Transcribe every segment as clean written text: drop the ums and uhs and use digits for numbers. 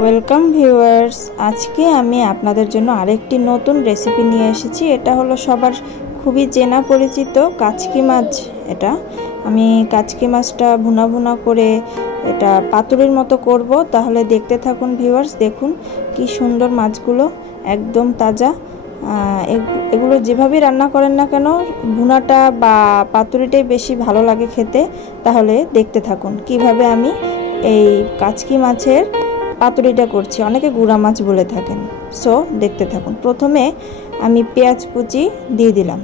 Welcome viewers, আজকে আমি আপনাদের জন্য আরেকটি নতুন রেসিপি নিয়ে এসেছি। এটা হলো সবার খুবই চেনা পরিচিত কাচকি মাছ। এটা আমি কাচকি মাছটা ভুনা ভুনা করে এটা পাতুরির মতো করব। তাহলে দেখতে থাকুন ভিউয়ার্স। দেখুন কি সুন্দর মাছগুলো, একদম তাজা। এগুলো যেভাবেই রান্না করেন না কেন, ভুনাটা বা পাতুরিটাই বেশি ভালো লাগে খেতে। তাহলে দেখতে থাকুন কিভাবে আমি এই কাচকি মাছের পাতুরিটা করছি। অনেকে গুঁড়া মাছ বলে থাকেন। সো দেখতে থাকুন। প্রথমে আমি পেঁয়াজ কুচি দিয়ে দিলাম,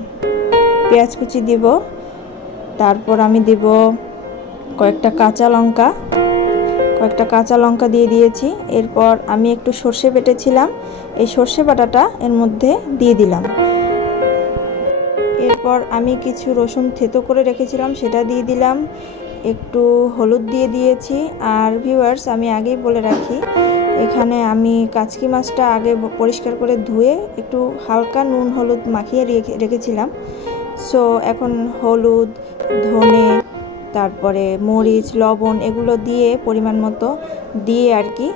পেঁয়াজ কুচি দিব। তারপর আমি দিব কয়েকটা কাঁচা লঙ্কা দিয়ে দিয়েছি। এরপর আমি একটু সর্ষে বেটেছিলাম, এই সর্ষে বাটাটা এর মধ্যে দিয়ে দিলাম। এরপর আমি কিছু রসুন থেতো করে রেখেছিলাম, সেটা দিয়ে দিলাম। একটু হলুদ দিয়ে দিয়েছি। আর ভিউয়ার্স, আমি আগেই বলে রাখি, এখানে আমি কাচকি মাছটা আগে পরিষ্কার করে ধুয়ে একটু হালকা নুন হলুদ মাখিয়ে রেখেছিলাম। সো এখন হলুদ, ধনে, তারপরে মরিচ, লবণ এগুলো দিয়ে পরিমাণ মতো দিয়ে আর কি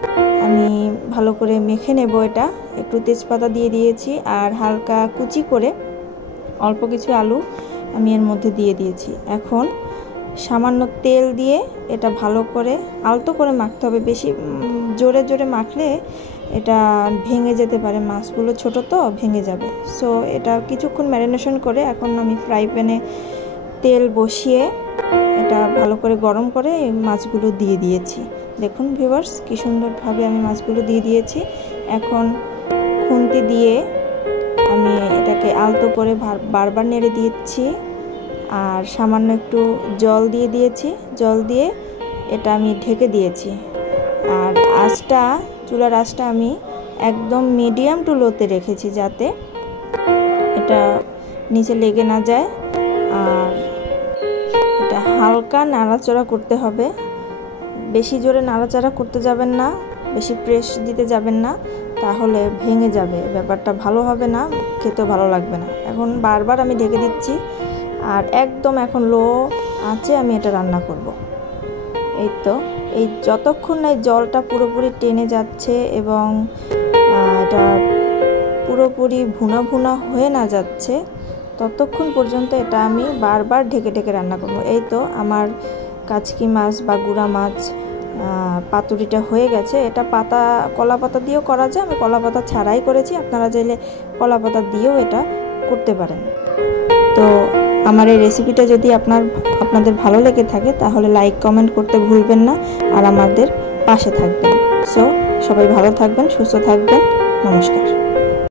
আমি ভালো করে মেখে নেব। এটা একটু তেজপাতা দিয়ে দিয়েছি আর হালকা কুচি করে অল্প কিছু আলু আমি এর মধ্যে দিয়ে দিয়েছি। এখন সামান্য তেল দিয়ে এটা ভালো করে আলতো করে মাখতে হবে। বেশি জোরে জোরে মাখলে এটা ভেঙে যেতে পারে, মাছগুলো ছোট তো ভেঙে যাবে। সো এটা কিছুক্ষণ ম্যারিনেশন করে এখন আমি ফ্রাই প্যানে তেল বসিয়ে এটা ভালো করে গরম করে এই মাছগুলো দিয়ে দিয়েছি। দেখুন ভিউয়ার্স, কি সুন্দরভাবে আমি মাছগুলো দিয়ে দিয়েছি। এখন খুন্তি দিয়ে আমি এটাকে আলতো করে বারবার নেড়ে দিচ্ছি আর সামান্য একটু জল দিয়ে দিয়েছি। জল দিয়ে এটা আমি ঢেকে দিয়েছি। আর চুলার আঁচটা আমি একদম মিডিয়াম টু লোতে রেখেছি, যাতে এটা নিচে লেগে না যায়। আর এটা হালকা নাড়াচাড়া করতে হবে, বেশি জোরে নাড়াচাড়া করতে যাবেন না, বেশি প্রেস দিতে যাবেন না, তাহলে ভেঙে যাবে, ব্যাপারটা ভালো হবে না, খেতেও ভালো লাগবে না। এখন বারবার আমি ঢেকে দিচ্ছি আর একদম এখন লো আঁচে আমি এটা রান্না করব। এই তো, এই যতক্ষণ না জলটা পুরোপুরি টেনে যাচ্ছে এবং এটা পুরোপুরি ভুনা ভুনা হয়ে না যাচ্ছে, ততক্ষণ পর্যন্ত এটা আমি বারবার ঢেকে ঢেকে রান্না করব। এই তো আমার কাচকি মাছ বা গুঁড়া মাছ পাতুরিটা হয়ে গেছে। এটা কলা পাতা দিয়েও করা যায়, আমি কলা পাতা ছাড়াই করেছি। আপনারা চাইলে কলা পাতা দিয়েও এটা করতে পারেন। তো আমার এই রেসিপিটা যদি আপনাদের ভালো লেগে থাকে তাহলে লাইক কমেন্ট করতে ভুলবেন না আর আমাদের পাশে থাকবেন। সো সবাই ভালো থাকবেন, সুস্থ থাকবেন। নমস্কার।